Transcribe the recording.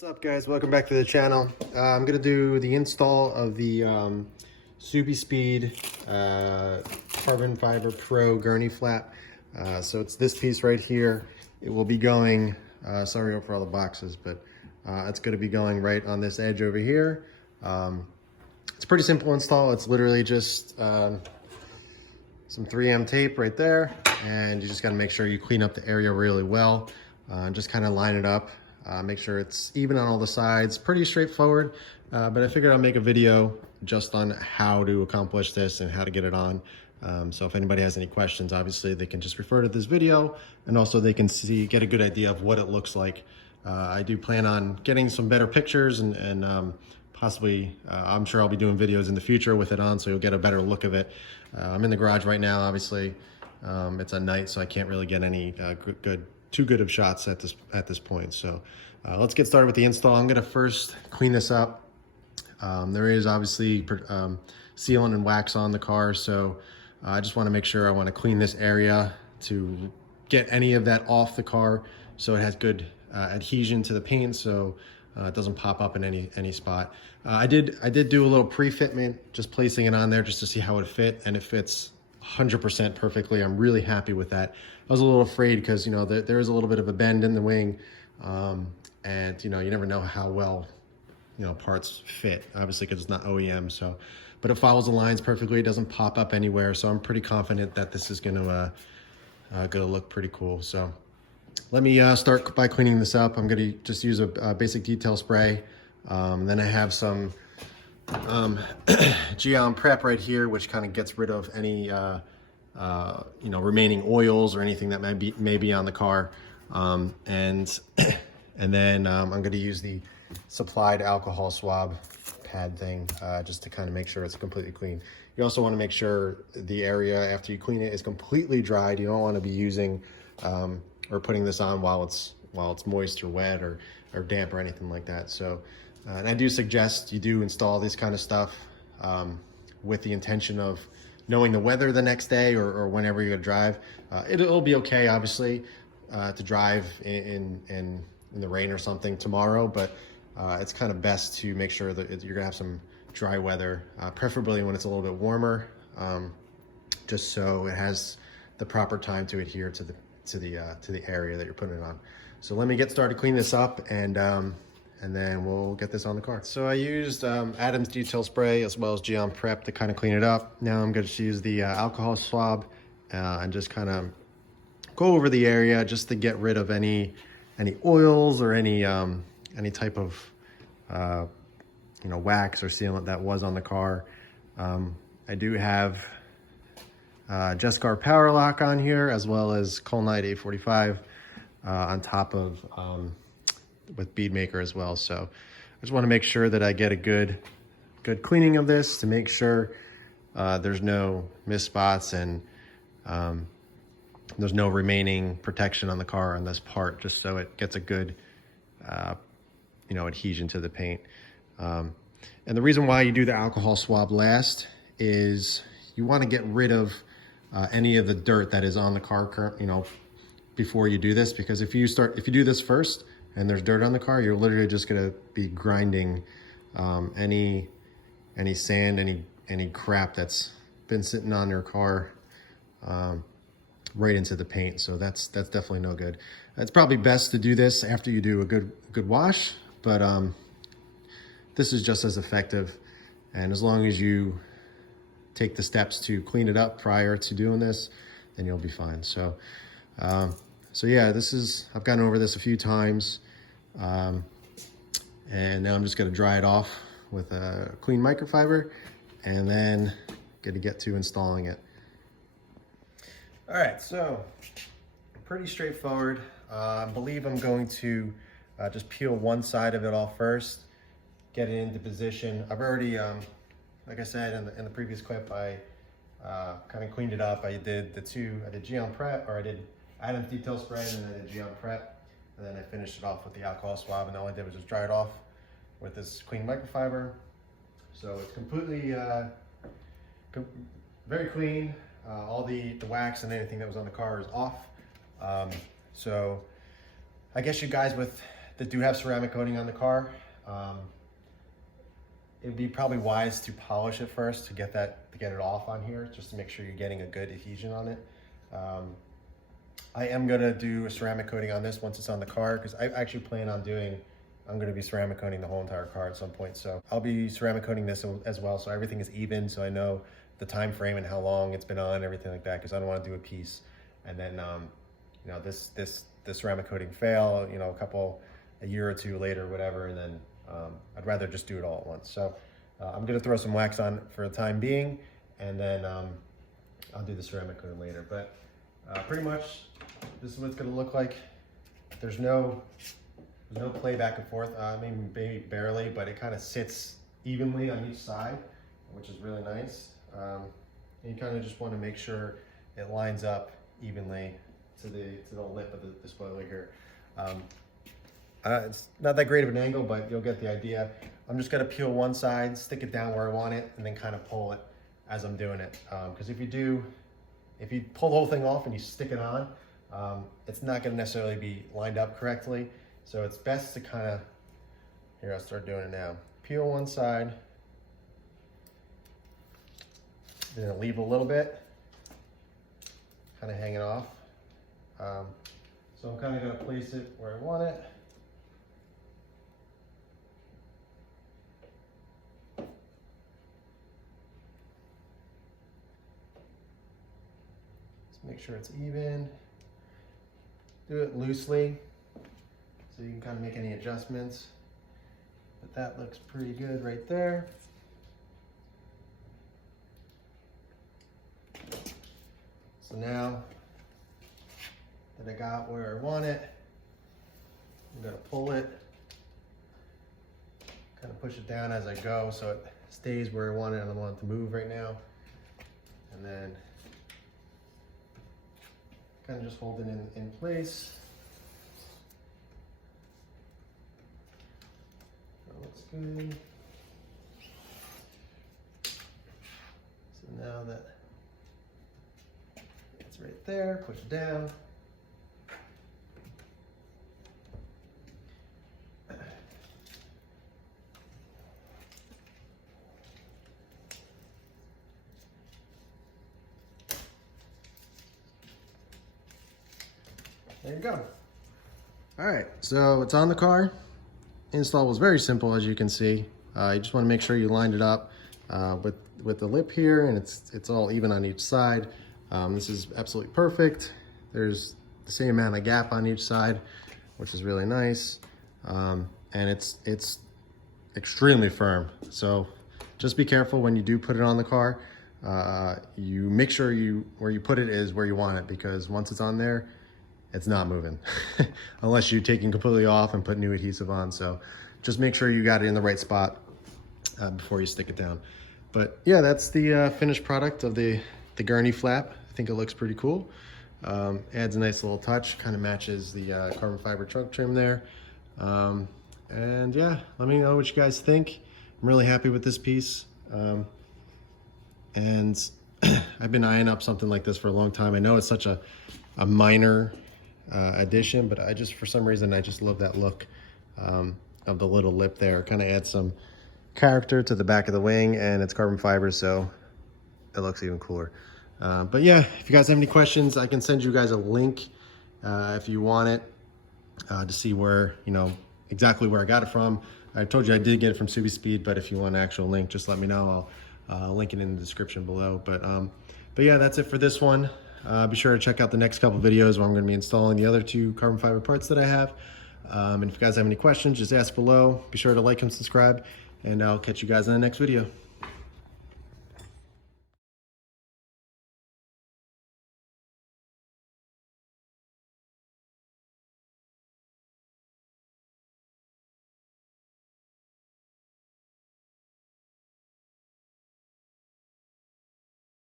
What's up, guys? Welcome back to the channel. I'm gonna do the install of the Subispeed carbon fiber pro gurney flap. So it's this piece right here. It will be going, sorry for all the boxes, but it's gonna be going right on this edge over here. It's a pretty simple install. It's literally just some 3M tape right there, and you just gotta make sure you clean up the area really well. Just kind of line it up. Make sure it's even on all the sides. Pretty straightforward, but I figured I'll make a video just on how to accomplish this and how to get it on. So if anybody has any questions, obviously they can just refer to this video, and also they can get a good idea of what it looks like. I do plan on getting some better pictures and possibly, I'm sure I'll be doing videos in the future with it on, so you'll get a better look of it. I'm in the garage right now, obviously. It's at night, so I can't really get any too good of shots at this point. So let's get started with the install. I'm gonna first clean this up. There is obviously sealant and wax on the car, so I just want to make sure I want to clean this area to get any of that off the car, so it has good adhesion to the paint, so it doesn't pop up in any spot. I did do a little pre-fitment, just placing it on there just to see how it fit, and it fits 100% perfectly. I'm really happy with that. I was a little afraid because, you know, there is a little bit of a bend in the wing, and you know, you never know how well, you know, parts fit, obviously, because it's not OEM. So, but it follows the lines perfectly. It doesn't pop up anywhere, so I'm pretty confident that this is gonna look pretty cool. So let me start by cleaning this up. I'm gonna just use a basic detail spray. Then I have some Geon Prep right here, which kind of gets rid of any you know, remaining oils or anything that may be on the car. And then I'm going to use the supplied alcohol swab pad thing just to kind of make sure it's completely clean. You also want to make sure the area after you clean it is completely dried. You don't want to be using or putting this on while it's moist or wet or damp or anything like that. So and I do suggest you do install this kind of stuff with the intention of knowing the weather the next day or whenever you're gonna drive. It'll be okay, obviously, to drive in the rain or something tomorrow, but it's kind of best to make sure that you're gonna have some dry weather, preferably when it's a little bit warmer, just so it has the proper time to adhere to the area that you're putting it on. So let me get started cleaning this up, and then we'll get this on the car. So I used Adam's detail spray as well as Geon Prep to kind of clean it up. Now I'm going to use the alcohol swab and just kind of go over the area just to get rid of any oils or any type of you know, wax or sealant that was on the car. I do have Jescar Power Lock on here, as well as Colnite 845 on top of with bead maker as well. So I just want to make sure that I get a good cleaning of this to make sure there's no missed spots and there's no remaining protection on the car on this part, just so it gets a good you know, adhesion to the paint. And the reason why you do the alcohol swab last is you want to get rid of any of the dirt that is on the car, you know, before you do this, because if you do this first and there's dirt on the car, you're literally just gonna be grinding any sand, any crap that's been sitting on your car right into the paint. So that's definitely no good. It's probably best to do this after you do a good wash, but this is just as effective. And as long as you take the steps to clean it up prior to doing this, then you'll be fine. So so yeah, I've gone over this a few times, and now I'm just gonna dry it off with a clean microfiber, and then gonna get to installing it. All right, so pretty straightforward. I believe I'm going to just peel one side of it off first, get it into position. I've already, like I said in the previous clip, I kind of cleaned it up. I did Geon Prep, or I did Adam's detail spray, and then I did Geon Prep, and then I finished it off with the alcohol swab, and all I did was just dry it off with this clean microfiber. So it's completely, very clean. All the wax and anything that was on the car is off. So I guess you guys with that do have ceramic coating on the car, it'd be probably wise to polish it first to get it off on here, just to make sure you're getting a good adhesion on it. I am gonna do a ceramic coating on this once it's on the car, because I actually plan on I'm gonna be ceramic coating the whole entire car at some point. So I'll be ceramic coating this as well, so everything is even, so I know the time frame and how long it's been on, everything like that, because I don't want to do a piece and then you know, this ceramic coating fail, you know, a year or two later, whatever, and then I'd rather just do it all at once. So I'm gonna throw some wax on for the time being, and then I'll do the ceramic coating later. But pretty much this is what it's gonna look like. There's no play back and forth. I mean, maybe barely, but it kind of sits evenly on each side, which is really nice. And you kind of just want to make sure it lines up evenly to the lip of the spoiler here. It's not that great of an angle, but you'll get the idea. I'm just gonna peel one side, stick it down where I want it, and then kind of pull it as I'm doing it. Because if you pull the whole thing off and you stick it on, it's not gonna necessarily be lined up correctly. So it's best to kind of, here, I'll start doing it now. Peel one side, then leave a little bit, kind of hanging off. So I'm kind of gonna place it where I want it. Just make sure it's even. Do it loosely, so you can kind of make any adjustments. But that looks pretty good right there. So now that I got where I want it, I'm gonna pull it, kind of push it down as I go so it stays where I want it. I don't want it to move right now. And then kind of just hold it in place. That looks good. So now that it's right there, push it down. There you go. All right, so it's on the car. Install was very simple, as you can see. You just want to make sure you lined it up with the lip here, and it's all even on each side. This is absolutely perfect. There's the same amount of gap on each side, which is really nice. And it's extremely firm. So just be careful when you do put it on the car. You make sure where you put it is where you want it, because once it's on there, it's not moving unless you're taking completely off and put new adhesive on. So just make sure you got it in the right spot before you stick it down. But yeah, that's the finished product of the Gurney flap. I think it looks pretty cool. Adds a nice little touch, kind of matches the carbon fiber trunk trim there. And yeah, let me know what you guys think. I'm really happy with this piece. And I've been eyeing up something like this for a long time. I know it's such a minor addition, but for some reason, I just love that look of the little lip there. Kind of adds some character to the back of the wing, and it's carbon fiber, so it looks even cooler. But yeah, if you guys have any questions, I can send you guys a link if you want it to see where, exactly where I got it from. I told you I did get it from Subispeed, but if you want an actual link, just let me know. I'll link it in the description below. But yeah, that's it for this one. Be sure to check out the next couple videos where I'm going to be installing the other 2 carbon fiber parts that I have. And if you guys have any questions, just ask below. Be sure to like and subscribe, and I'll catch you guys in the next video.